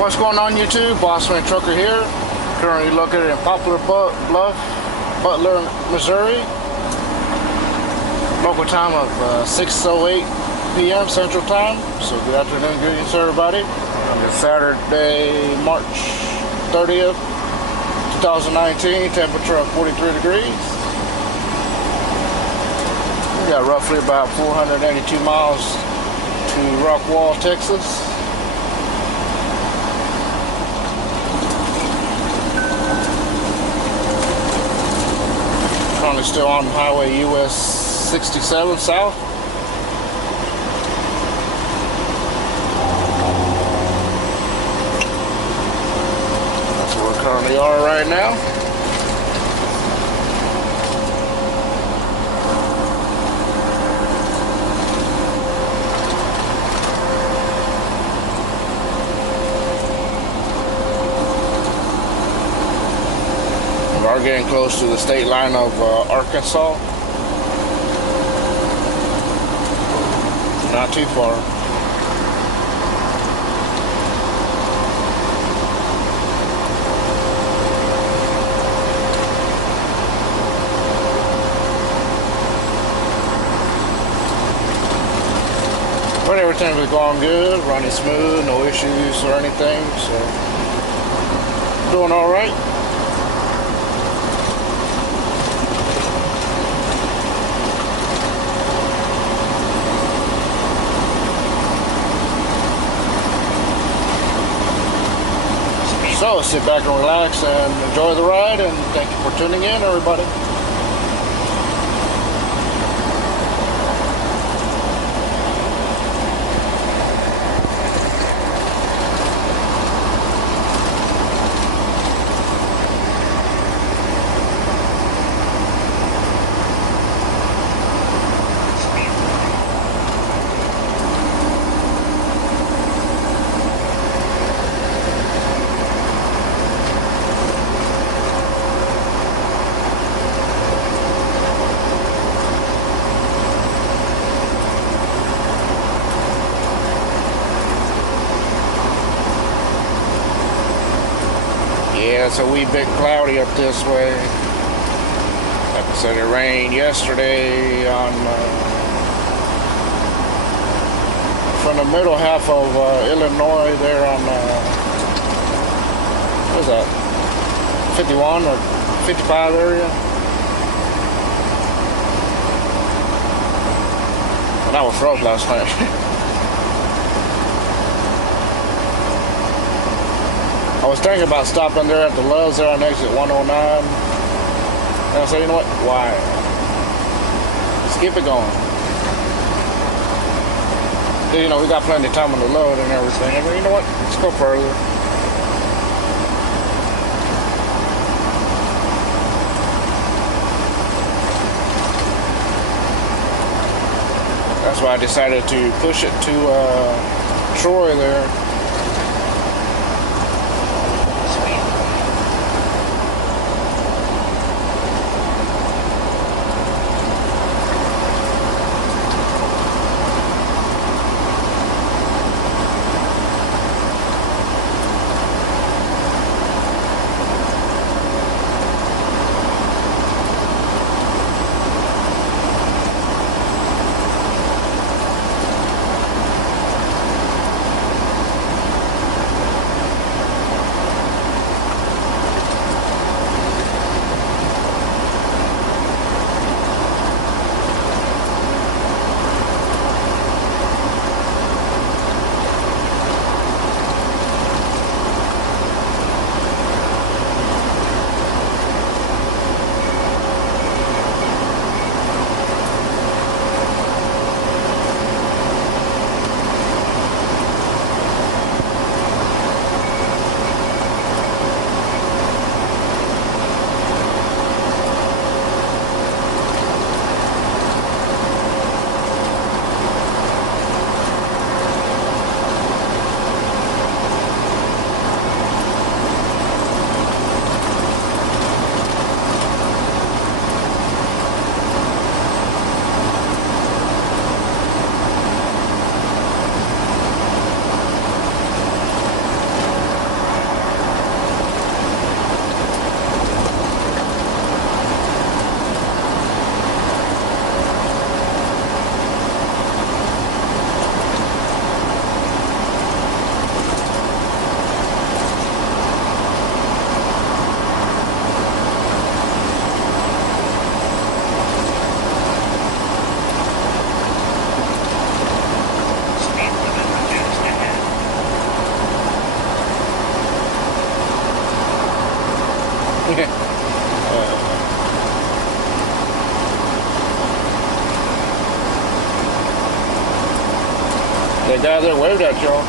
What's going on YouTube? Bossman Trucker here. Currently located in Poplar Bluff, Butler, Missouri. Local time of 6:08 p.m. Central Time. So good afternoon, greetings to everybody. On this Saturday, March 30th, 2019. Temperature of 43 degrees. We got roughly about 482 miles to Rockwall, Texas. Currently still on Highway US 67 South. That's where we currently are right now. We are getting close to the state line of Arkansas. Not too far. But everything was going good, running smooth, no issues or anything, so doing all right. So sit back and relax and enjoy the ride, and thank you for tuning in, everybody. Yeah, it's a wee bit cloudy up this way. Like I said, it rained yesterday on from the middle half of Illinois there on what is that, 51 or 55 area. And I was froze last night. I was thinking about stopping there at the Love's there on exit 109. And I said, you know what? Why? Skip it going. You know, we got plenty of time on the load and everything. I mean, you know what? Let's go further. That's why I decided to push it to Troy there. That guy there waved at y'all.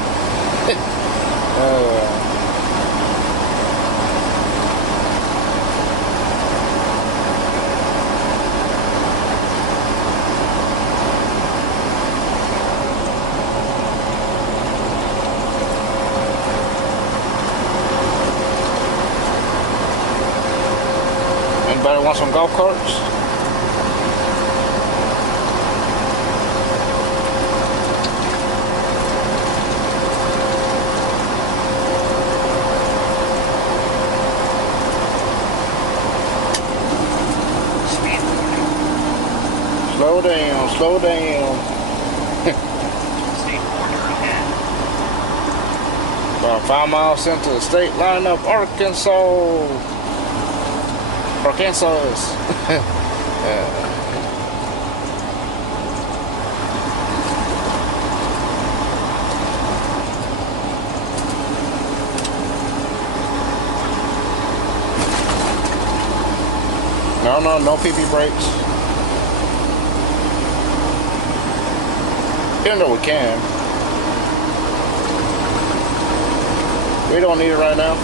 Anybody want some golf carts? Slow down, slow down. About 5 miles into the state line of Arkansas. Arkansas. No PP brakes. Even though we can. We don't need it right now.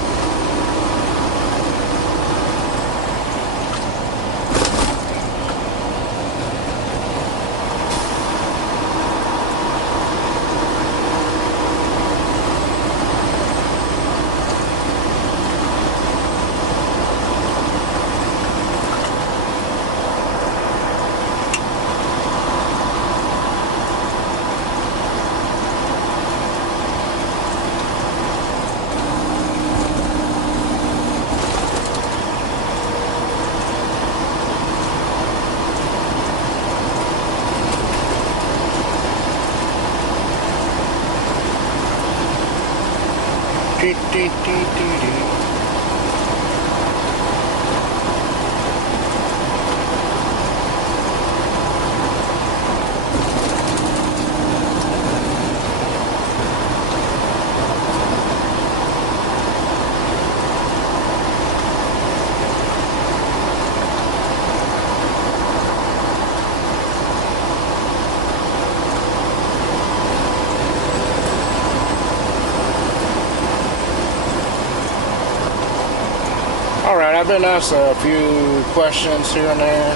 Alright, I've been asked a few questions here and there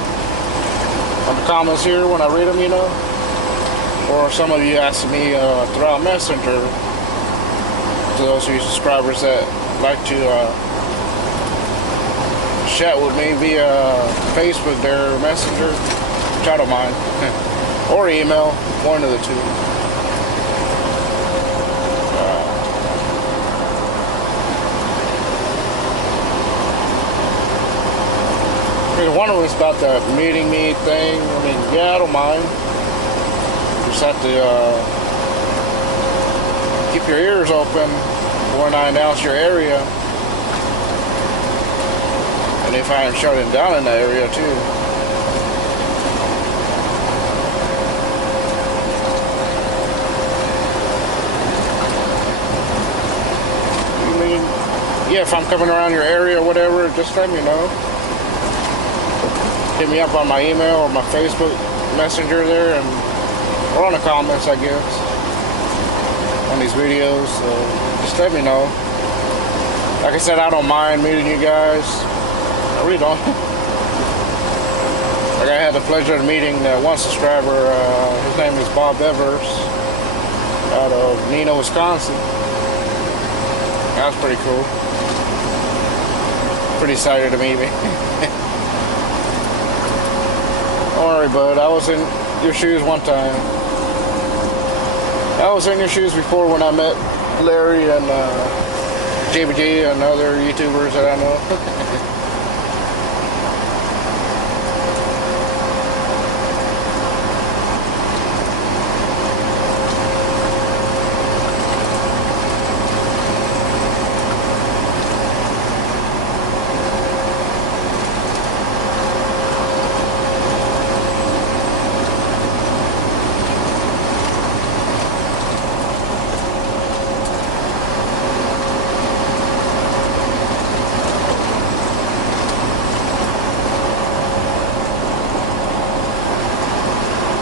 on the comments here when I read them, you know. Or some of you asked me throughout Messenger, to those of you subscribers that like to chat with me via Facebook there, Messenger, which I don't mind, or email, one of the two. One of us about the meeting me thing. I mean, yeah, I don't mind. Just have to keep your ears open when I announce your area, and if I am shutting down in that area too. I mean, yeah, if I'm coming around your area or whatever, just let me know. Hit me up on my email or my Facebook Messenger there, and or on the comments, I guess, on these videos. Just let me know. Like I said, I don't mind meeting you guys. I really don't. Like I had the pleasure of meeting one subscriber. His name is Bob Evers, out of Neenah, Wisconsin. That was pretty cool. Pretty excited to meet me. Don't worry, bud. I was in your shoes one time. I was in your shoes before when I met Larry and JBG and other YouTubers that I know.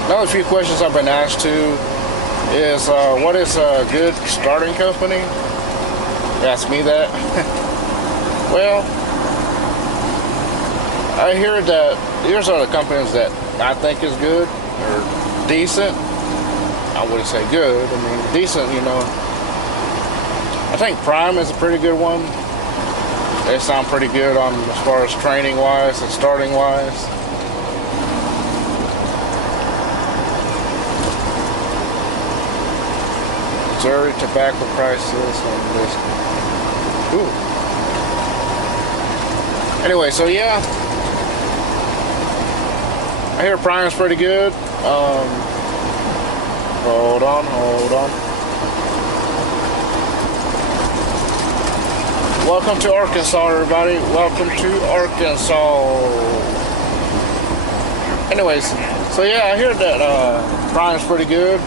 Another few questions I've been asked too is what is a good starting company? Ask me that. Well, I hear that here's are the companies that I think is good or decent. I wouldn't say good. I mean, decent, you know. I think Prime is a pretty good one. They sound pretty good on as far as training wise and starting wise. Missouri tobacco prices on this. Ooh. Anyway, so yeah, I hear Prime's pretty good. Hold on. Welcome to Arkansas, everybody. Welcome to Arkansas. Anyways, so yeah, I hear that Prime's pretty good.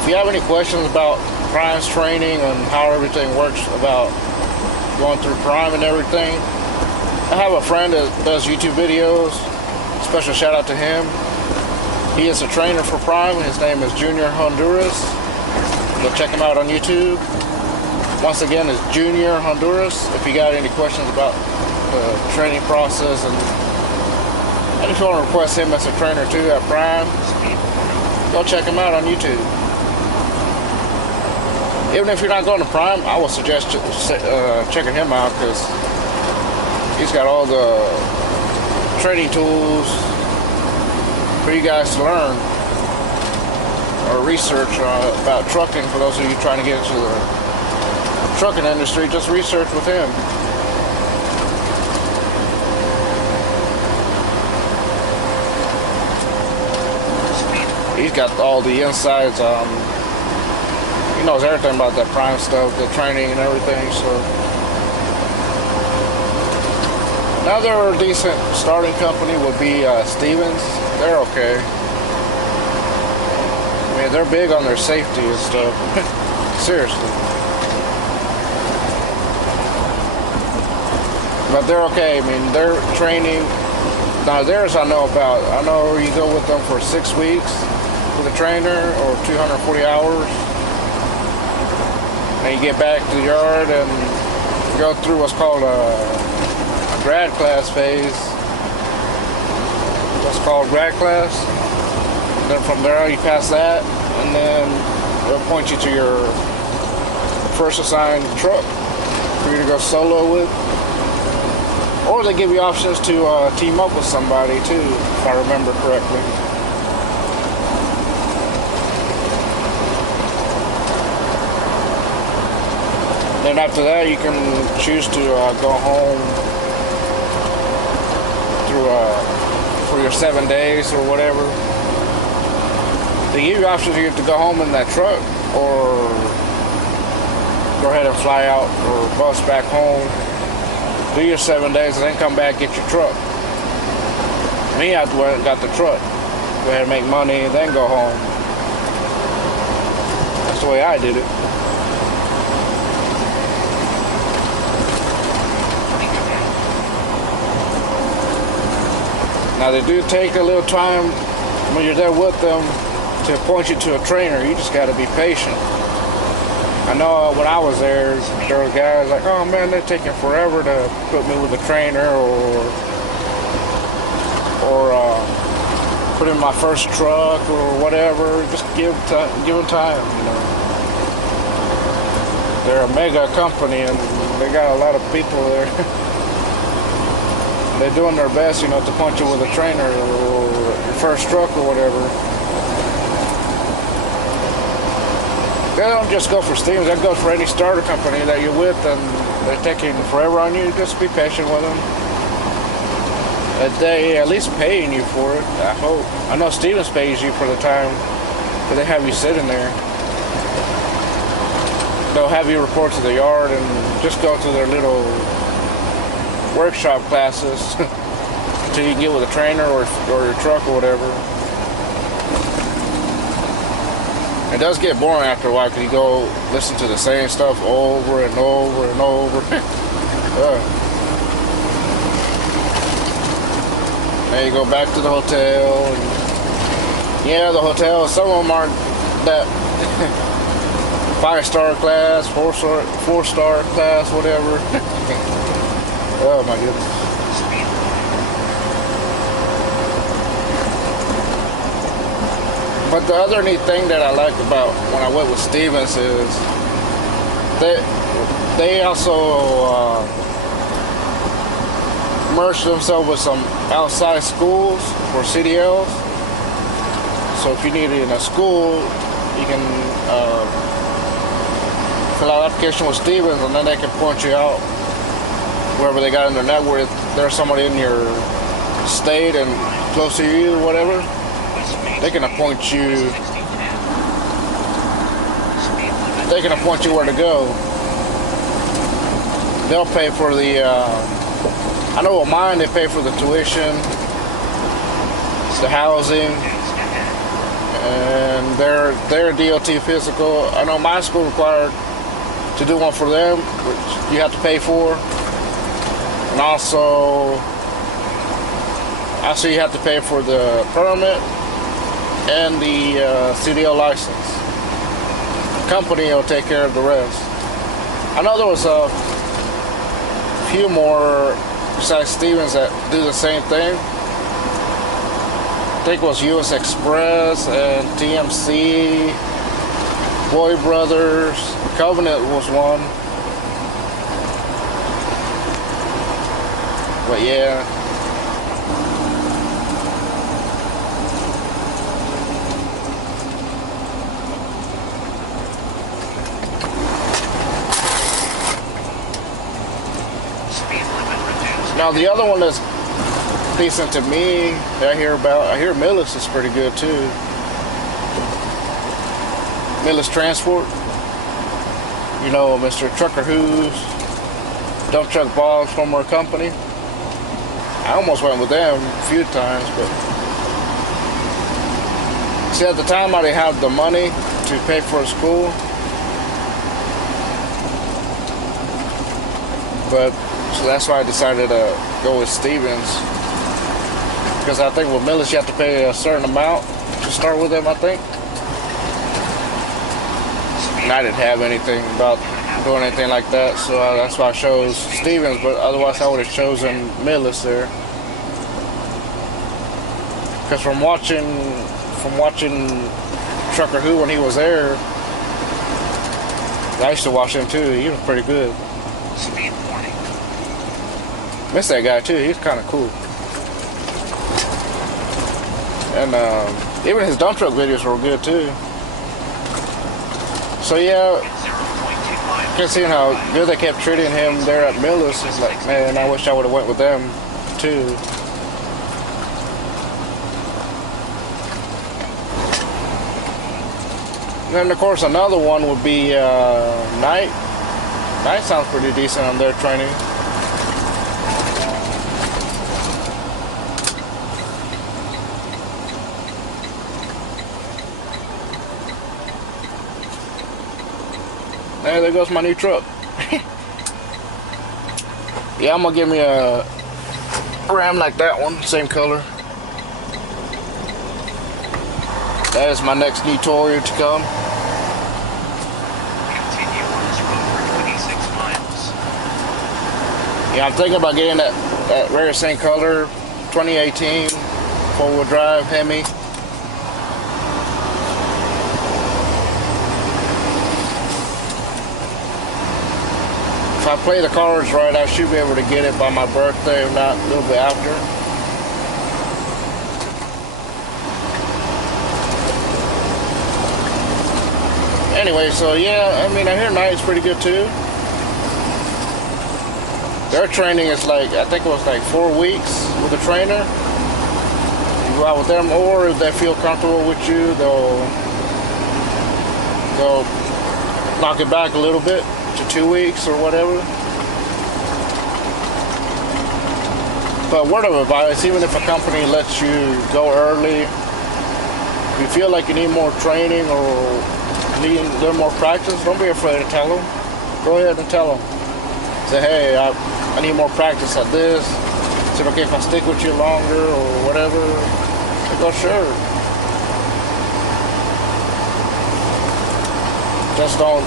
If you have any questions about Prime's training and how everything works about going through Prime and everything, I have a friend that does YouTube videos. Special shout out to him. He is a trainer for Prime. His name is Junior Honduras. Go check him out on YouTube. Once again, it's Junior Honduras. If you got any questions about the training process and if you want to request him as a trainer too at Prime, go check him out on YouTube. Even if you're not going to Prime, I would suggest checking him out because he's got all the training tools for you guys to learn or research about trucking. For those of you trying to get into the trucking industry, just research with him. He's got all the insides on. He knows everything about that Prime stuff, the training and everything. So another decent starting company would be Stevens. They're okay. I mean, they're big on their safety and stuff. Seriously. But they're okay. I mean, their training. Now theirs I know about. I know you go with them for 6 weeks with a trainer or 240 hours. And you get back to the yard and go through what's called a grad class phase. What's called grad class. And then from there you pass that, and then they'll point you to your first assigned truck for you to go solo with. Or they give you options to team up with somebody too, if I remember correctly. Then after that, you can choose to go home through for your 7 days or whatever. They give you options either to go home in that truck or go ahead and fly out or bus back home, do your 7 days, and then come back get your truck. Me, I went and got the truck. Go ahead and make money, then go home. That's the way I did it. Now they do take a little time when you're there with them to point you to a trainer. You just got to be patient. I know when I was there were guys like, oh man, they're taking forever to put me with a trainer or put in my first truck or whatever. Just give them time, you know. They're a mega company and they got a lot of people there. They're doing their best, you know, to point you with a trainer or your first truck or whatever. They don't just go for Stevens, they go for any starter company that you're with and they're taking forever on you. Just be patient with them. They at least paying you for it, I hope. I know Stevens pays you for the time that they have you sitting there. They'll have you report to the yard and just go to their little workshop classes until you can get with a trainer or your truck or whatever. It does get boring after a while because you go listen to the same stuff over and over and over. Then you go back to the hotel. And yeah, the hotels, some of them aren't that 5-star class, 4-star class, whatever. Oh my goodness. But the other neat thing that I like about when I went with Stevens is they also merged themselves with some outside schools for CDLs. So if you need it in a school, you can fill out an application with Stevens, and then they can point you out wherever they got in their network. If there's somebody in your state and close to you or whatever, they can appoint you. They can appoint you where to go. They'll pay for the. I know with mine, they pay for the tuition, the housing, and their DOT physical. I know my school required to do one for them, which you have to pay for, and also you have to pay for the permit and the CDL license. The company will take care of the rest. I know there was a few more besides Stevens that do the same thing. I think it was US Express and TMC, Boy Brothers, Covenant was one. But yeah. Now the other one that's decent to me that I hear Millis is pretty good too. Millis Transport. You know, Mr. Trucker Who's, Dump Truck Bob's former company. I almost went with them a few times, but see, at the time I didn't have the money to pay for a school. But so that's why I decided to go with Stevens, because I think with Millis you have to pay a certain amount to start with them, I think. And I didn't have anything about doing anything like that, so that's why I chose Stevens. But otherwise I would have chosen Millis there, because from watching Trucker Who when he was there, I used to watch him too. He was pretty good. Speed warning. Miss that guy too. He's kind of cool. And even his dump truck videos were good too. So yeah, just seeing how good they kept treating him there at Millis, it's like, man, I wish I would have went with them too. And then of course another one would be Knight. Knight sounds pretty decent on their training. There goes my new truck. Yeah, I'm gonna give me a Ram like that one, same color. That is my next new Toyota to come. Continue on this road for 26 miles. Yeah, I'm thinking about getting that very same color, 2018 4-wheel drive Hemi. If I play the cards right, I should be able to get it by my birthday, if not a little bit after. Anyway, so yeah, I mean, I hear Knight's pretty good too. Their training is like, I think it was like 4 weeks with a trainer. You go out with them, or if they feel comfortable with you, they'll knock it back a little bit to 2 weeks or whatever. But word of advice, even if a company lets you go early, if you feel like you need more training or need a little more practice, don't be afraid to tell them. Go ahead and tell them. Say, hey, I need more practice at this. Is it okay if I stick with you longer or whatever? They go, sure. Just don't,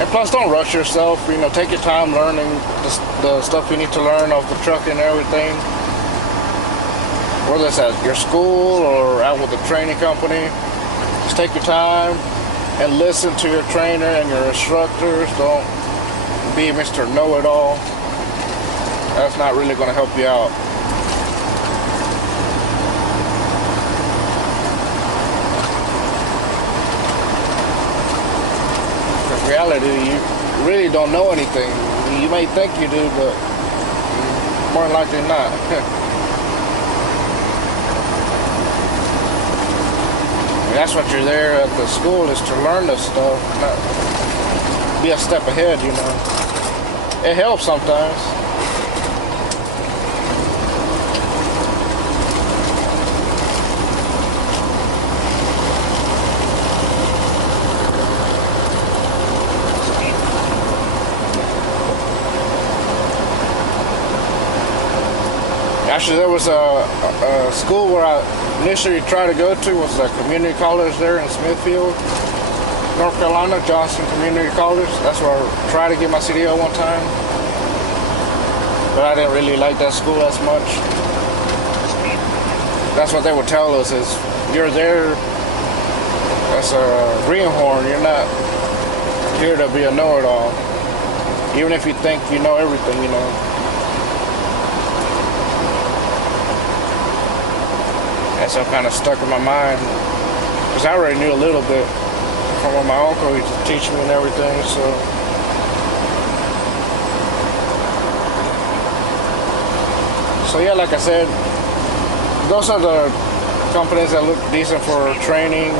and plus don't rush yourself. You know, take your time learning the stuff you need to learn off the truck and everything. Whether it's at your school or out with a training company, just take your time and listen to your trainer and your instructors. Don't be Mr. Know-It-All. That's not really going to help you out. In reality, you really don't know anything. You may think you do, but more than likely not. That's what you're there at the school, is to learn this stuff, not be a step ahead, you know. It helps sometimes. Actually, there was a school where I initially tried to go to, was a community college there in Smithfield, North Carolina, Johnson Community College. That's where I tried to get my CDL one time. But I didn't really like that school as much. That's what they would tell us, is you're there as a greenhorn. You're not here to be a know-it-all. Even if you think you know everything, you know. That's what kind of stuck in my mind, because I already knew a little bit from what my uncle used to teach me and everything. So yeah, like I said, those are the companies that look decent for training.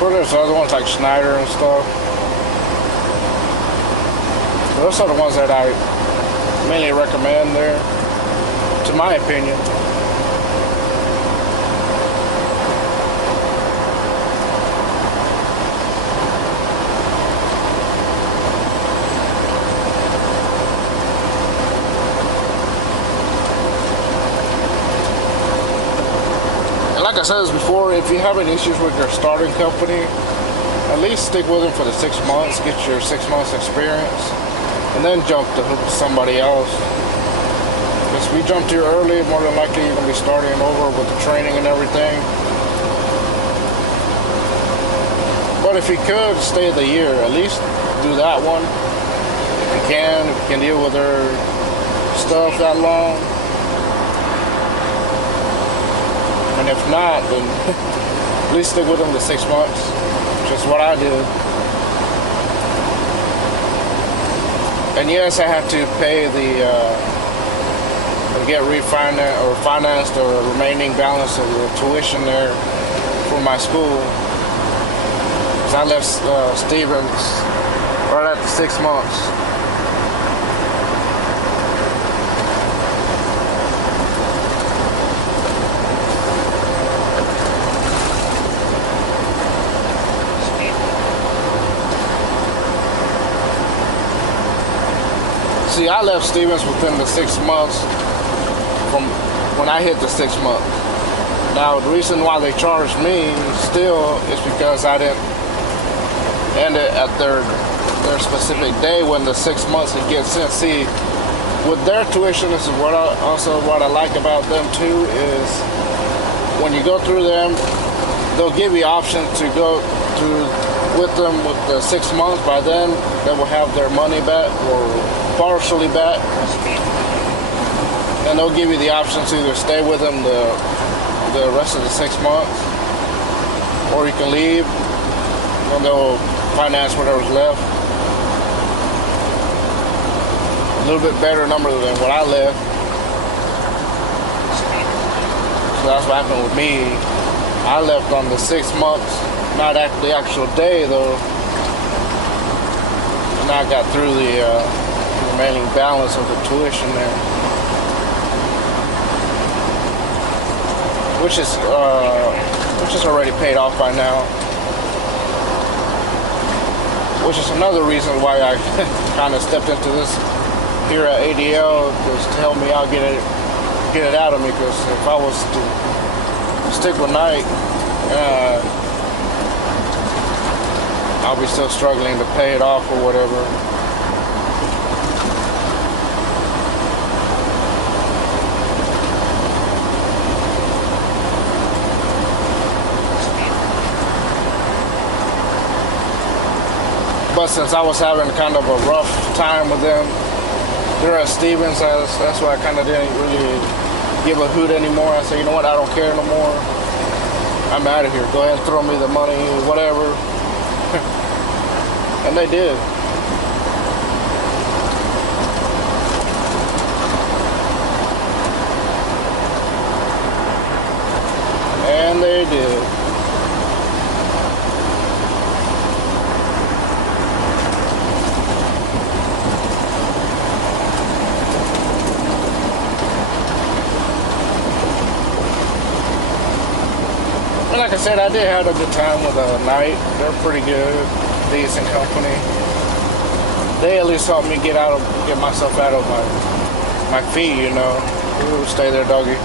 But there's other ones like Schneider and stuff. Those are the ones that I mainly recommend there, to my opinion. Like I said this before, if you have any issues with your starting company, at least stick with them for the 6 months, get your 6 months experience, and then jump to somebody else. Because if you jump too early, more than likely you're going to be starting over with the training and everything. But if you could stay the year, at least do that one. If you can deal with their stuff that long. And if not, then at least stick with them the 6 months, which is what I did. And yes, I had to pay get refinanced or financed the remaining balance of the tuition there for my school. Because I left Stevens right after 6 months. See, I left Stevens within the 6 months from when I hit the 6 months. Now, the reason why they charged me still is because I didn't end it at their specific day when the 6 months it gets in. See, with their tuition, this is what I like about them too, is when you go through them, they'll give you option to go through with them with the 6 months. By then, they will have their money back or partially back, and they'll give you the option to either stay with them the rest of the 6 months, or you can leave and they'll finance whatever's left. A little bit better number than what I left. So that's what happened with me. I left on the 6 months, not at the actual day though, and I got through the remaining balance of the tuition there, which is already paid off by now, which is another reason why I kind of stepped into this here at ADL, was to help me out, get it out of me. Because if I was to stick with Nike, I'll be still struggling to pay it off or whatever. But since I was having kind of a rough time with them, they're at Stevens, that's why I kind of didn't really give a hoot anymore. I said, you know what, I don't care no more. I'm out of here. Go ahead and throw me the money, whatever. And they did. And they did. Like I said, I did have a good time with Knight. They're pretty good, decent company. They at least helped me get myself out of my feet, you know. Ooh, stay there, doggy.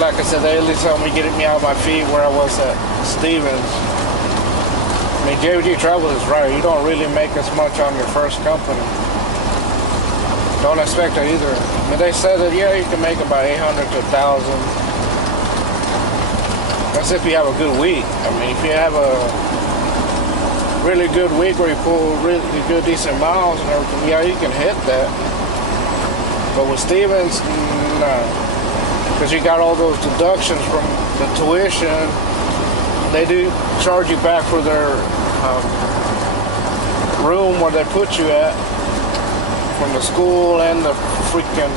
Like I said, they at least helped me get me out of my feet where I was at Stevens. I mean, JVG Travel is right. You don't really make as much on your first company. Don't expect it either. I mean, they said that, yeah, you can make about 800 to 1,000. That's if you have a good week. I mean, if you have a really good week where you pull really good, decent miles and everything, yeah, you can hit that. But with Stevens, no. Because you got all those deductions from the tuition. They do charge you back for their room where they put you at from the school and the freaking,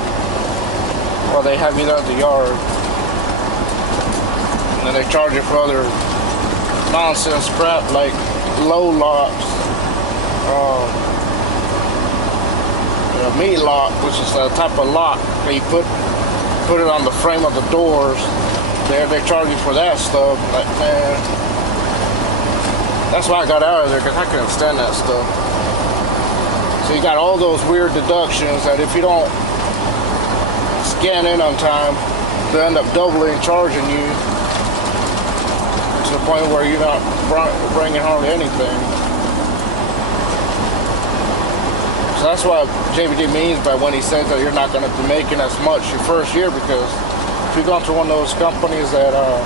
well, they have you there at the yard. And then they charge you for other nonsense crap like low locks, meat lock, which is a type of lock that you put it on the frame of the doors. They charge you for that stuff. Like, man, that's why I got out of there, because I couldn't stand that stuff. So you got all those weird deductions that if you don't scan in on time, they end up doubling charging you to the point where you're not bringing hardly anything. So that's what JVD means by when he says that you're not going to be making as much your first year, because if you're going to one of those companies that has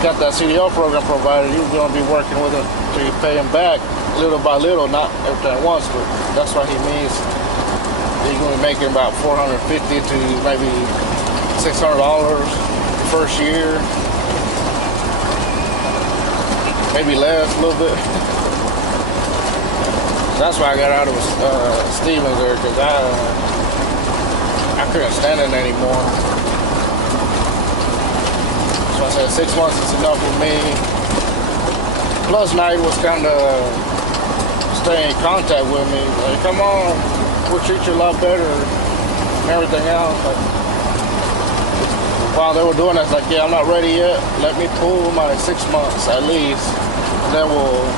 got that CDL program provided, you're going to be working with it till you pay them back little by little, not everything at once. But that's what he means. You're going to be making about $450 to maybe $600 the first year, maybe less, a little bit. That's why I got out of Stevens there, because I couldn't stand it anymore. So I said 6 months is enough for me. Plus Knight was kind of staying in contact with me. Like, come on, we'll treat you a lot better and everything else. Like, while they were doing that, it's like, yeah, I'm not ready yet. Let me pull my 6 months at least, and then we'll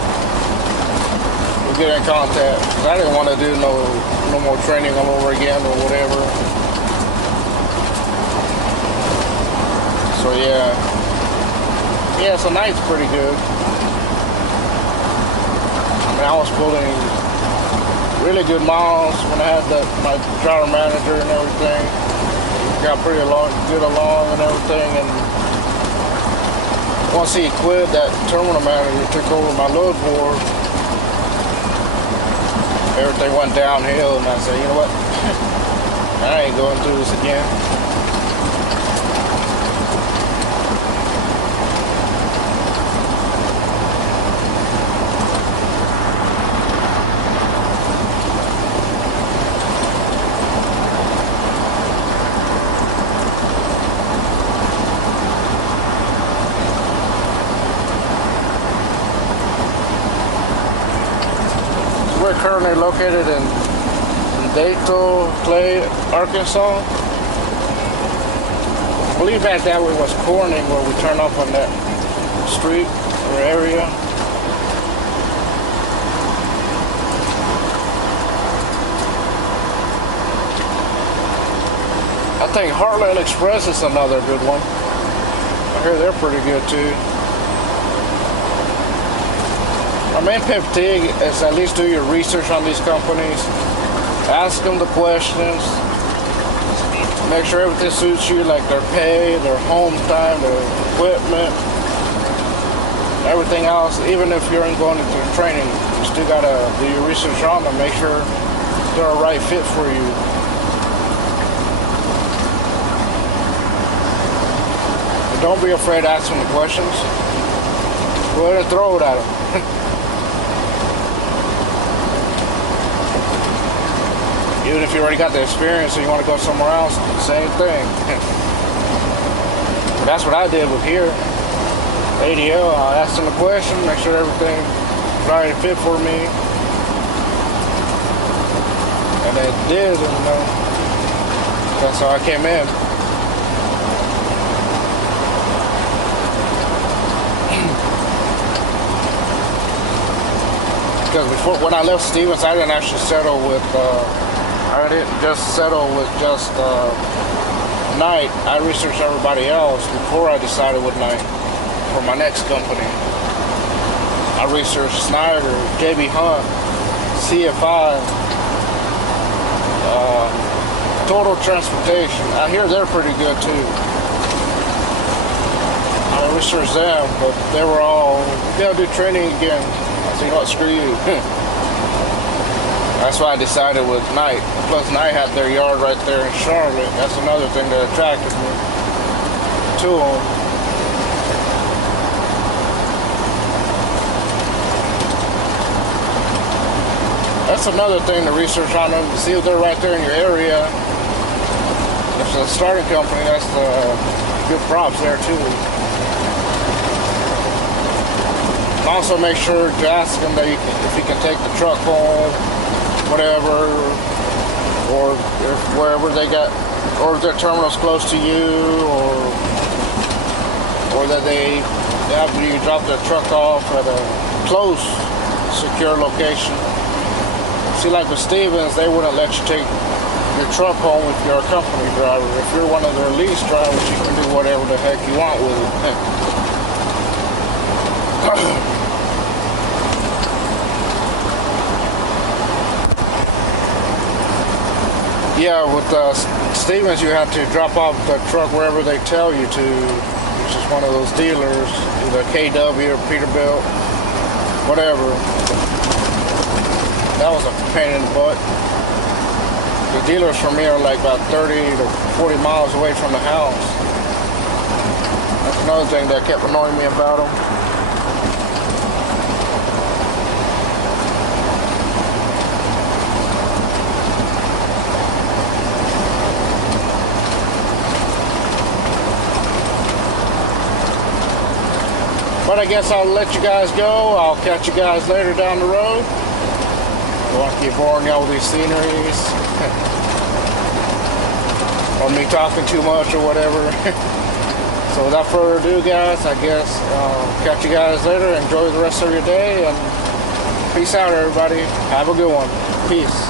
get in contact. I didn't want to do no more training all over again or whatever. So yeah, so Knight's pretty good. I mean, I was pulling really good miles when I had my driver manager and everything. Got pretty good along and everything. And once he quit, that terminal manager took over my load board. Everything went downhill, and I said, you know what? I ain't going through this again. We're currently located in Dato, Clay, Arkansas. I believe back that way was Corning, where we turn off on that street or area. I think Heartland Express is another good one. I hear they're pretty good too. My main pet peeve is at least do your research on these companies. Ask them the questions. Make sure everything suits you, like their pay, their home time, their equipment, everything else. Even if you're going into training, you still gotta do your research on them. Make sure they're a right fit for you. But don't be afraid to ask them the questions. Go ahead and throw it at them. Even if you already got the experience and you want to go somewhere else, same thing. That's what I did with here. ADL, I asked them a question, make sure everything right fit for me. And it did, and that's how I came in. Because before, when I left Stevens, I didn't actually settle with I didn't just settle with just Knight. I researched everybody else before I decided with Knight for my next company. I researched Snyder, JB Hunt, CFI, Total Transportation. I hear they're pretty good too. I researched them, but they were all, they'll do training again. I said, you know what, screw you. That's why I decided with Knight. Plus, Knight had their yard right there in Charlotte. That's another thing that attracted me to them. That's another thing to research on them, to see if they're right there in your area. If it's a starting company, that's good props there too. Also, make sure to ask them that if you can take the truck home, whatever, or if wherever they got, or if their terminal's close to you, or that they have you drop their truck off at a close, secure location. See, like with Stevens, they wouldn't let you take your truck home if you're a company driver. If you're one of their lease drivers, you can do whatever the heck you want with it. Yeah, with Stevens, you have to drop off the truck wherever they tell you to, which is one of those dealers, either KW or Peterbilt, whatever. That was a pain in the butt. The dealers for me are like about 30 to 40 miles away from the house. That's another thing that kept annoying me about them. But I guess I'll let you guys go. I'll catch you guys later down the road. I don't want to keep boring y'all with these sceneries. Or me talking too much or whatever. So without further ado, guys, I guess I'll catch you guys later. Enjoy the rest of your day. And peace out, everybody. Have a good one. Peace.